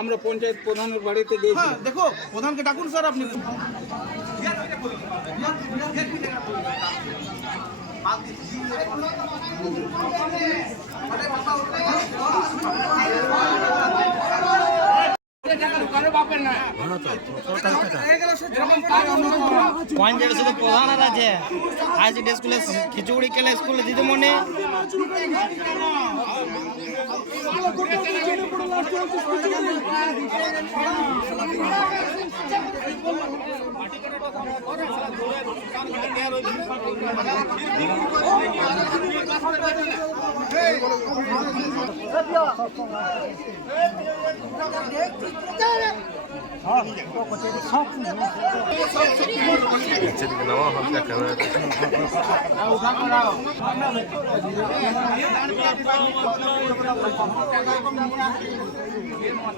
আমরা পঞ্চায়েত প্রধানের বাড়িতে গেছি। দেখো প্রধানকে ডাকুন স্যার আপনি। পঞ্চায়েত শুধু প্রধান আছে হাই সেকেন্ডারি স্কুলে খিচুড়ি খেলে স্কুলে দিদিমণি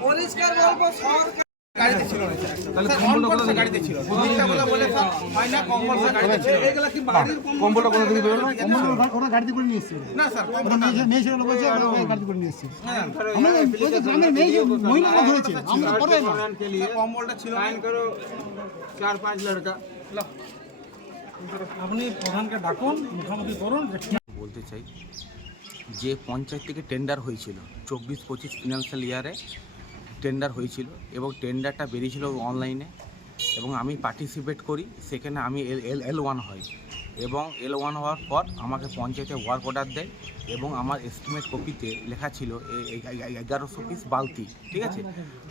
পরিষ্কার বলবো গাড়িতে ছিল না তাহলে কম্বলটা গাড়িতে ছিল বলে বলে হয় না কম্বলটা গাড়িতে ছিল এগুলা কি বাড়ির কম্বলটা কোথা থেকে বের হলো ওরা গাড়িতে করে নিয়ে এসেছে না স্যার কম্বলটা মেয়ে ছেলে বলছে গাড়িতে করে নিয়ে এসেছে আমরা গ্রামের মেয়ে মহিলারা ধরেছে আমরা পরে কম্বলটা ছিল লাইন করো 4-5 লড়কা আপনি প্রধানকে ডাকুন মুখামুখি করুন। বলতে চাই যে পঞ্চায়েত থেকে টেন্ডার হয়েছিল 24-25 ফিনান্সিয়াল ইয়ারে টেন্ডার হয়েছিল এবং টেন্ডারটা বেরিয়েছিল অনলাইনে এবং আমি পার্টিসিপেট করি। সেখানে আমি L1 হই এবং L1 হওয়ার পর আমাকে পঞ্চায়েতে ওয়ার্ক অর্ডার দেয় এবং আমার এস্টিমেট কপিতে লেখা ছিল 1100 পিস বালতি। ঠিক আছে,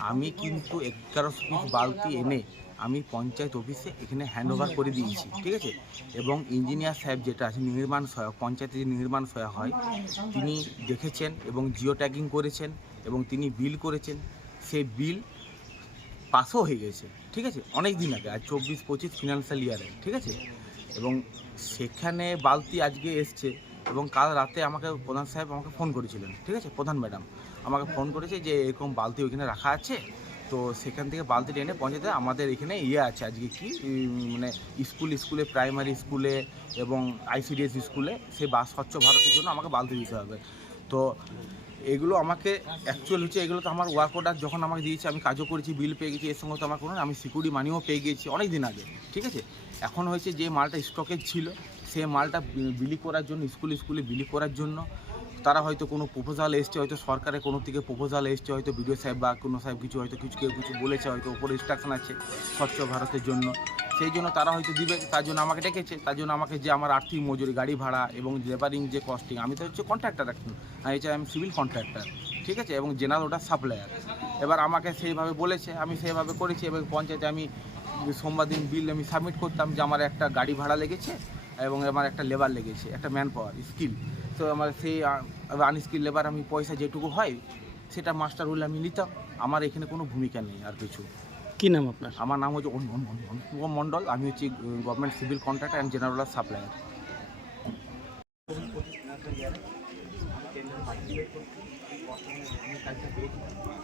আমি কিন্তু 1100 পিস বালতি এনে আমি পঞ্চায়েত অফিসে এখানে হ্যান্ডওভার করে দিয়েছি। ঠিক আছে, এবং ইঞ্জিনিয়ার সাহেব যেটা আছে নির্মাণ সহায়ক, পঞ্চায়েতে যে নির্মাণ সহায়ক হয়, তিনি দেখেছেন এবং জিও ট্যাগিং করেছেন এবং তিনি বিল করেছেন। সেই বিল পাসও হয়ে গেছে। ঠিক আছে, অনেক দিন আগে, আজ 24-25 ফিনান্সিয়াল ইয়ারে। ঠিক আছে, এবং সেখানে বালতি আজকে এসছে এবং কাল রাতে আমাকে প্রধান সাহেব আমাকে ফোন করেছিলেন। ঠিক আছে, প্রধান ম্যাডাম আমাকে ফোন করেছে যে এরকম বালতি ওইখানে রাখা আছে, তো সেখান থেকে বালতি টেনে পঞ্চায়েতে আমাদের এখানে আছে আজকে কি মানে স্কুলে প্রাইমারি স্কুলে এবং ICDS স্কুলে সেই স্বচ্ছ ভারতের জন্য আমাকে বালতি দিতে হবে। তো এগুলো আমাকে অ্যাকচুয়াল হচ্ছে, এগুলো তো আমার ওয়ার্ক অর্ডার যখন আমাকে দিয়েছে আমি কাজও করেছি, বিল পেয়ে গেছি, এর সঙ্গে তো আমার কোনো আমি সিকিউরিটি মানিও পেয়ে গেছি অনেক দিন আগে। ঠিক আছে, এখন হয়েছে যে মালটা স্টকেজ ছিল সেই মালটা বিলি করার জন্য স্কুলে বিলি করার জন্য তারা হয়তো কোনো প্রপোজাল এসছে, হয়তো সরকারের কোনো থেকে প্রপোজাল এসছে, হয়তো বিডিও সাহেব বা কোনো সাহেব কিছু হয়তো কেউ কিছু বলেছে, হয়তো ওপরে ইনস্ট্রাকশন আছে স্বচ্ছ ভারতের জন্য, সেই জন্য তারা হয়তো দিবে, তার জন্য আমাকে ডেকেছে। তার জন্য আমাকে যে আমার আর্থিক মজুরি, গাড়ি ভাড়া এবং লেবারিং যে কস্টিং, আমি তো হচ্ছে কন্ট্রাক্টর এখন, আমি সিভিল কন্ট্রাক্টর। ঠিক আছে, এবং জেনারেল ওটা সাপ্লায়ার। এবার আমাকে সেইভাবে বলেছে, আমি সেইভাবে করেছি এবং পঞ্চায়েতে আমি সোমবার দিন বিল আমি সাবমিট করতাম যে আমার একটা গাড়ি ভাড়া লেগেছে এবং আমার একটা লেবার লেগেছে, একটা ম্যান পাওয়ার স্কিল। তো আমার সেই আনস্কিল লেবার আমি পয়সা যেটুকু হয় সেটা মাস্টার হলে আমি নিতাম। আমার এখানে কোনো ভূমিকা নেই আর কিছু। কি নাম আপনার? আমার নাম হচ্ছে অনুপম মণ্ডল, আমি হচ্ছি government civil contractor and general supplier.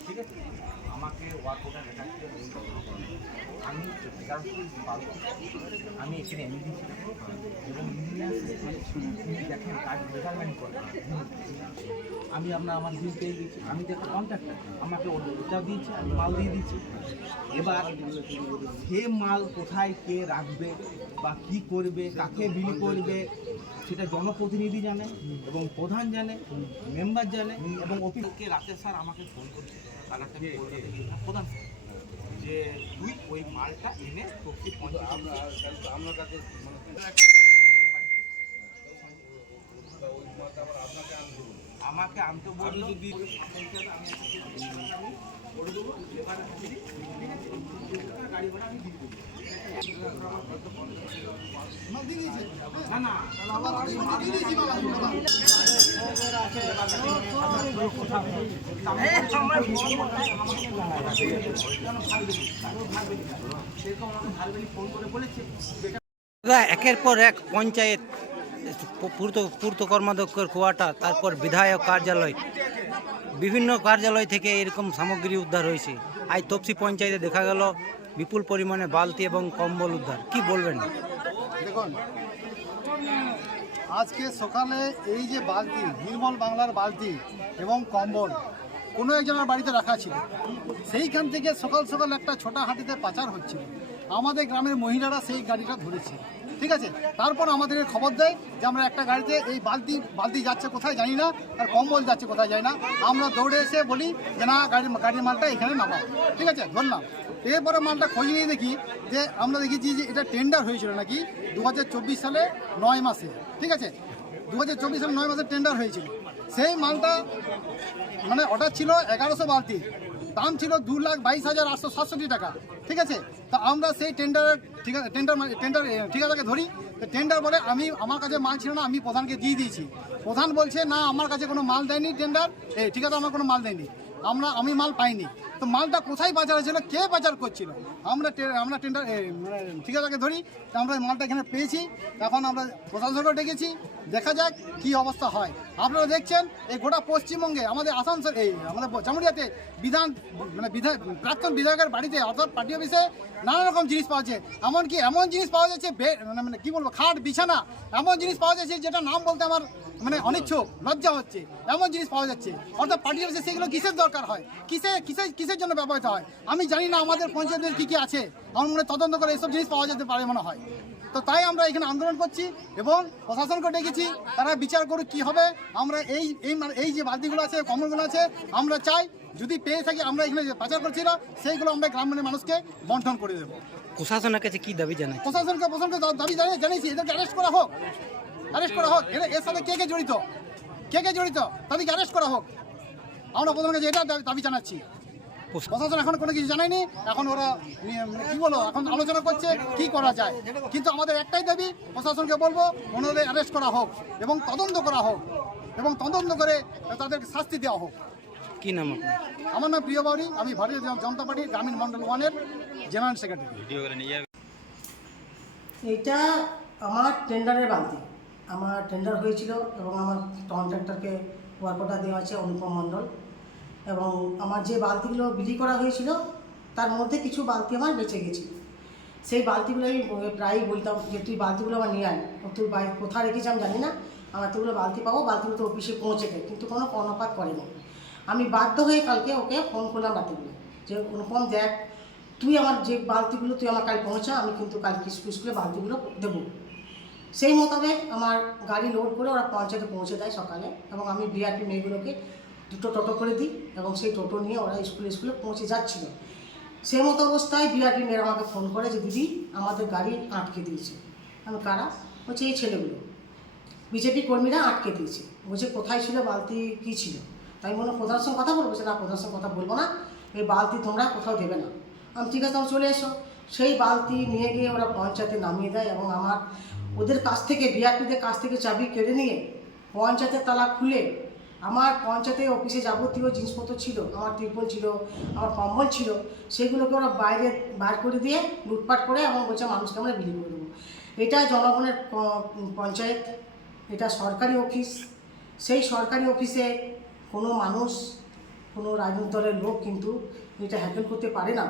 ঠিক আছে, আমাকে ওয়ার্ক অর্ডার লেখা ছিল, আমি এখানে এনে দিয়েছিলাম এবং দেখেন কাজ মেজারমেন্ট করে আমি আমার বিল পেয়ে দিয়েছি। আমি তো একটা কন্ট্রাক্টর, আমাকে ওটা দিয়েছি, আমি মাল দিয়ে দিচ্ছি। এবার সে মাল কোথায় কে রাখবে বা কি করবে, কাকে বিল করবে, সেটা জনপ্রতিনিধি জানে এবং প্রধান জানে, মেম্বার জানে এবং অফিসকে রাতে স্যার আমাকে ফোন করছে আর একটা প্রধান যে তুই ওই মালটা এনে আমার কাছে আমাকে আনতে বললো, যদি গাড়ি ভাড়া আমি দিয়ে দেবো। না না একের পর এক পঞ্চায়েত, পূর্ত কর্মাধ্যক্ষের কোয়ার্টার, তারপর বিধায়ক কার্যালয়, বিভিন্ন কার্যালয় থেকে এরকম সামগ্রী উদ্ধার হয়েছে। আজ তপসি পঞ্চায়েতে দেখা গেল বিপুল পরিমাণে বালতি এবং কম্বল উদ্ধার। কি বলবেন? দেখুন, আজকে সকালে এই যে বালতি, নির্মল বাংলার বালতি এবং কম্বল কোনো একজনের বাড়িতে রাখা ছিল, সেইখান থেকে সকাল সকাল একটা ছোটা হাঁটিতে পাচার হচ্ছিল। আমাদের গ্রামের মহিলারা সেই গাড়িটা ধরেছে, ঠিক আছে। তারপর আমাদেরকে খবর দেয় যে আমরা একটা গাড়িতে এই বালতি যাচ্ছে কোথায় জানি না, আর কম্বল যাচ্ছে কোথায় জানি না। আমরা দৌড়ে এসে বলি যে না, গাড়ির মালটা এখানে নামাও, ঠিক আছে, ধরলাম। এরপরে মালটা খোঁজ নিয়ে দেখি যে আমরা দেখেছি যে এটা টেন্ডার হয়েছিল নাকি 2024 সালে 9 মাসে, ঠিক আছে। 2024 সালে 9 মাসে টেন্ডার হয়েছিল। সেই মালটা মানে অর্ডার ছিল 1100 বালতি, দাম ছিল 2,22,867 টাকা, ঠিক আছে। তা আমরা সেই টেন্ডার ঠিকাদারকে ধরি। টেন্ডার বলে আমার কাছে মাল ছিল না, আমি প্রধানকে দিয়ে দিয়েছি। প্রধান বলছে না, আমার কাছে কোনো মাল দেয়নি টেন্ডার, ঠিকাদার আমার কোনো মাল দেয়নি, আমি মাল পাইনি। তো মালটা কোথায় পাচার হয়েছিল, কে পাচার করছিল, আমরা টেন্ডার ঠিকাদারকে ধরি। তো আমরা মালটা এখানে পেয়েছি। এখন আমরা প্রশাসনকে ডেকেছি, দেখা যাক কি অবস্থা হয়। আপনারা দেখছেন এই গোটা পশ্চিমবঙ্গে আমাদের আসানসোল, আমাদের জামুরিয়াতে প্রাক্তন বিধায়কের বাড়িতে অর্থাৎ পার্টি অফিসে নানা রকম জিনিস পাওয়া যাচ্ছে। এমনকি এমন জিনিস পাওয়া যাচ্ছে, কি বলবো, খাট বিছানা, এমন জিনিস পাওয়া যাচ্ছে যেটা নাম বলতে আমার অনিচ্ছুক, লজ্জা হচ্ছে। এমন জিনিস পাওয়া যাচ্ছে, অর্থাৎ পার্টি অফিসে সেগুলো কিসের দরকার হয়, কিসের জন্য ব্যবহৃত হয় আমি জানি না। আমাদের পঞ্চায়েতের কী আছে, আমার মনে তদন্ত করে এইসব জিনিস পাওয়া যেতে পারে মনে হয়। তো তাই আমরা এখানে আন্দোলন করছি এবং প্রশাসনকে ডেকেছি, তারা বিচার করুক কী হবে। আমরা এই যে বালতিগুলো আছে, কম্বলগুলো আছে, আমরা চাই যদি পেয়ে থাকি আমরা এখানে যে পাচার করছি না, সেইগুলো আমরা গ্রামের মানুষকে বন্টন করে দেবো। প্রশাসনের কাছে কি দাবি জানায়? প্রশাসনকে দাবি জানিয়েছি, এদেরকে অ্যারেস্ট করা হোক, এর সাথে কে জড়িত তাদেরকে অ্যারেস্ট করা হোক। আমরা প্রধানের কাছে এটা দাবি জানাচ্ছি। প্রশাসন এখন কোনো কিছু জানায়নি, এখন ওরা কি বলো, এখন আলোচনা করছে কি করা যায়। কিন্তু আমাদের একটাই দাবি, প্রশাসনকে বলবো ওনাদের অ্যারেস্ট করা হোক এবং তদন্ত করা হোক, এবং তদন্ত করে তাদেরকে শাস্তি দেওয়া হোক। কি নাম আপনার? আমার নাম প্রিয় বাউরি, আমি ভারতীয় জনতা পার্টির গ্রামীণ মন্ডল 1-এর জেনারেল সেক্রেটারি। এইটা আমার টেন্ডারের বালতি, আমার টেন্ডার হয়েছিল এবং আমার কন্ট্রাক্টরকে ওয়ার্ক অর্ডার দেওয়া আছে অনুপম মণ্ডল। এবং আমার যে বালতিগুলো বিলি করা হয়েছিল তার মধ্যে কিছু বালতি আমার বেঁচে গেছিলো। সেই বালতিগুলো আমি প্রায়ই বলতাম যে তুই বালতিগুলো আমার নিয়ে আয়, তুই কোথায় রেখেছি আমি জানি না, আমার এতগুলো বালতি পাবো, বালতিগুলো তো অফিসে পৌঁছে দেয়, কিন্তু কোনো কর্ণপাত করেনি। আমি বাধ্য হয়ে কালকে ওকে ফোন করলাম রাতেগুলো যে অনুপম দেখ, তুই আমার যে বালতিগুলো তুই আমার কাল পৌঁছা, আমি কিন্তু কালকে স্কুলে বালতিগুলো দেবো। সেই মোতাবেক আমার গাড়ি লোড করে ওরা পঞ্চায়েতে পৌঁছে দেয় সকালে, এবং আমি বিআরপি মেয়েগুলোকে 2টো টোটো করে দিই এবং সেই টোটো নিয়ে ওরা স্কুলে পৌঁছে যাচ্ছিল। সেই মতো অবস্থায় বিআরপি মেয়েরা আমাকে ফোন করে যে দিদি আমাদের গাড়ি আটকে দিয়েছে। আমি কারা? বলছে এই ছেলেগুলো, বিজেপি কর্মীরা আটকে দিয়েছে। বলছে কোথায় ছিল বালতি, কী ছিল? তাই মনে প্রধানের সঙ্গে কথা বলবো, না প্রধানের সঙ্গে কথা বলবো না, এই বালতি তোমরা কোথাও দেবে না। আমি ঠিক আছে, আমি চলে এসো। সেই বালতি নিয়ে গিয়ে ওরা পঞ্চায়েতে নামিয়ে দেয় এবং আমার ওদের কাছ থেকে, বিআরপিদের কাছ থেকে চাবি কেড়ে নিয়ে পঞ্চায়েতের তালা খুলে আমার পঞ্চায়েতের অফিসে যাবতীয় জিনিসপত্র ছিল, আমার ত্রিপল ছিল, আমার কম্বল ছিল, সেগুলোকে ওরা বার করে দিয়ে লুটপাট করে এবং বলছে মানুষকে আমরা বিলি করে দেবো। এটা জনগণের পঞ্চায়েত, এটা সরকারি অফিস। সেই সরকারি অফিসে কোনো মানুষ, কোনো রাজনৈতিক দলের লোক কিন্তু এটা হ্যান্ডেল করতে পারে না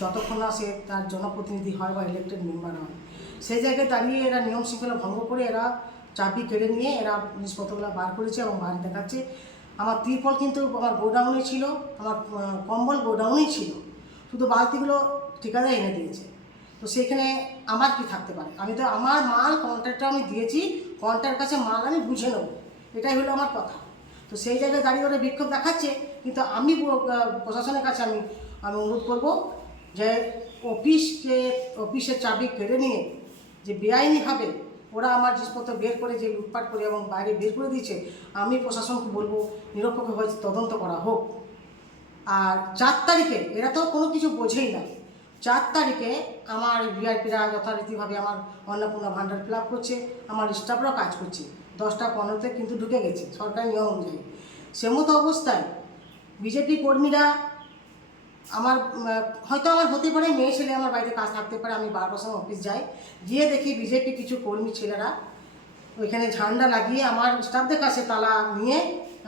যতক্ষণ না সে তার জনপ্রতিনিধি হয় বা ইলেক্টেড মেম্বার হয়। সেই জায়গায় দাঁড়িয়ে এরা নিয়ম শৃঙ্খলা ভঙ্গ করে এরা চাবি কেড়ে নিয়ে এরা জিনিসপত্রগুলো বার করেছে এবং বার দেখাচ্ছে। আমার ত্রিপল কিন্তু আমার গোডাউনে ছিল, আমার কম্বল গোডাউনেই ছিল, শুধু বালতিগুলো ঠিকাদার এনে দিয়েছে। তো সেখানে আমার কি থাকতে পারে? আমি তো আমার মাল কন্ট্রাক্টর আমি দিয়েছি, কন্ট্রাক্টের কাছে মাল আমি বুঝে নেবো, এটাই হলো আমার কথা। তো সেই জায়গায় দাঁড়িয়ে ওরা বিক্ষোভ দেখাচ্ছে, কিন্তু আমি প্রশাসনের কাছে আমি অনুরোধ করব যে অফিসের চাবি কেড়ে নিয়ে যে বেআইনিভাবে ওরা আমার জিনিসপত্র বের করে যে লুটপাট করে এবং বাইরে বের করে দিয়েছে, আমি প্রশাসনকে বলবো নিরপেক্ষভাবে তদন্ত করা হোক। আর 4 তারিখে এরা তো কোনো কিছু বোঝেই না। 4 তারিখে আমার ভিআইপিরা যথারীতিভাবে আমার অন্নপূর্ণা ভাণ্ডার ফিল আপ করছে, আমার স্টাফরাও কাজ করছে, 10টা 15তে কিন্তু ঢুকে গেছে সরকারি নিয়ম অনুযায়ী। সেমতো অবস্থায় বিজেপি কর্মীরা হয়তো আমার হতে পারে মেয়ে ছেলে আমার বাড়িতে কাজ থাকতে পারে, আমি 12টার সময় অফিস যাই, গিয়ে দেখি বিজেপি কিছু কর্মী ছেলেরা ওইখানে ঝান্ডা লাগিয়ে আমার স্টাফদের কাছে তালা নিয়ে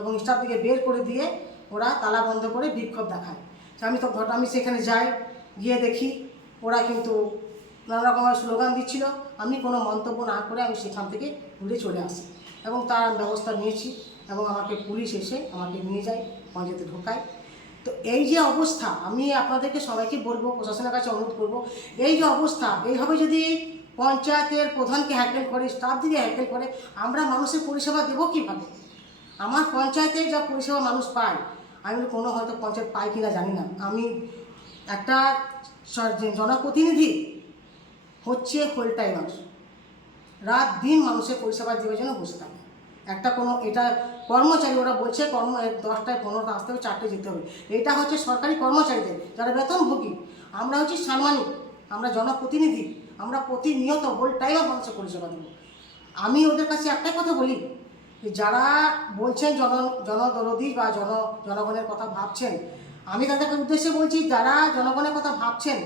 এবং স্টাফদিকে বের করে দিয়ে ওরা তালা বন্ধ করে বিক্ষোভ দেখায়। আমি সেখানে যাই, গিয়ে দেখি ওরা কিন্তু নানা রকমের স্লোগান দিচ্ছিল। আমি কোনো মন্তব্য না করে আমি সেখান থেকে ঘুরে চলে আসি এবং তার ব্যবস্থা নিয়েছি এবং আমাকে পুলিশ এসে আমাকে নিয়ে যায়, পঞ্চায়েতে ঢোকায়। তো এই যে অবস্থা, আমি আপনাদেরকে সবাইকে বলবো, প্রশাসনের কাছে অনুরোধ করব, এই যে অবস্থা এইভাবে যদি পঞ্চায়েতের প্রধানকে হ্যাকেল করে, স্টাফ দিকে হ্যাকেল করে, আমরা মানুষের পরিষেবা দেবো কীভাবে? আমার পঞ্চায়েতে যা পরিষেবা মানুষ পায়, আমি কোনো হয়তো পঞ্চায়েত পায় কিনা জানি না, আমি একটা জনপ্রতিনিধি হচ্ছে ফুল টাইমার, রাত দিন মানুষের পরিষেবা দেওয়ার জন্য বসে থাকে। একটা কোনো এটা কর্মচারী, ওরা বলছে 10টায় 15টা আসতে হবে, 4টে যেতে হবে, এটা হচ্ছে সরকারি কর্মচারীদের যারা বেতনভোগী। আমরা হচ্ছি সাংবাদিক, আমরা জনপ্রতিনিধি, আমরা প্রতিনিয়ত ফুল টাইমার মানুষের পরিষেবা দেবো। আমি ওদের কাছে একটাই কথা বলি, যারা বলছেন জনদরদি বা জনগণের কথা ভাবছেন, আমি তাদেরকে উদ্দেশ্যে বলছি, যারা জনগণের কথা ভাবছেন,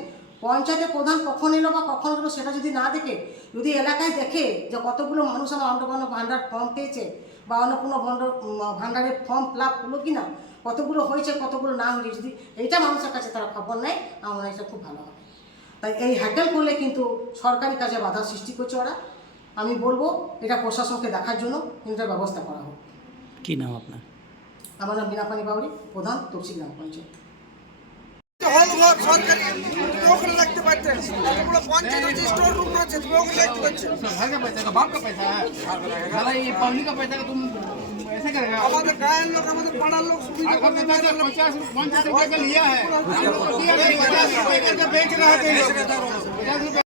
পঞ্চায়েতের প্রধান কখন এলো বা কখন এলো সেটা যদি না দেখে, যদি এলাকায় দেখে যে কতগুলো মানুষ আমার অন্নপূর্ণ ভাণ্ডার ফর্ম পেয়েছে বা অন্নপূর্ণ ভাণ্ডারের ফর্ম ফিল আপ হলো কি না, কতগুলো হয়েছে কতগুলো না হয়েছে, যদি এইটা মানুষের কাছে তারা খবর নেয়, আমার মনে হয় এটা খুব ভালো হবে। তাই এই হ্যাকেল করলে কিন্তু সরকারি কাজে বাধা সৃষ্টি করছে ওরা। আমি বলবো এটা প্রশাসনকে দেখার জন্য এটার ব্যবস্থা করা হোক। কী নাম আপনার? আমার নাম বিনাপানি বাউরি, প্রধান তফসিল গ্রাম পঞ্চায়েত। হল ঘর সরকারি, তুমি ওখানে দেখতে পাচ্ছেন কতগুলো পঞ্চায়েত হচ্ছে, স্টোর রুম রয়েছে, তুমি ওখানে দেখতে পাচ্ছেন। घर का पैसा का बाप का पैसा है, साला ये पब्लिक का पैसा का तुम ऐसे करेगा? আমাদের গায়ের लोग, আমাদের पाड़ार लोग सुविधा आपका पैसा तो 50 रुपए का लिया है, 50 रुपए का बेच रहा है, 50 रुपए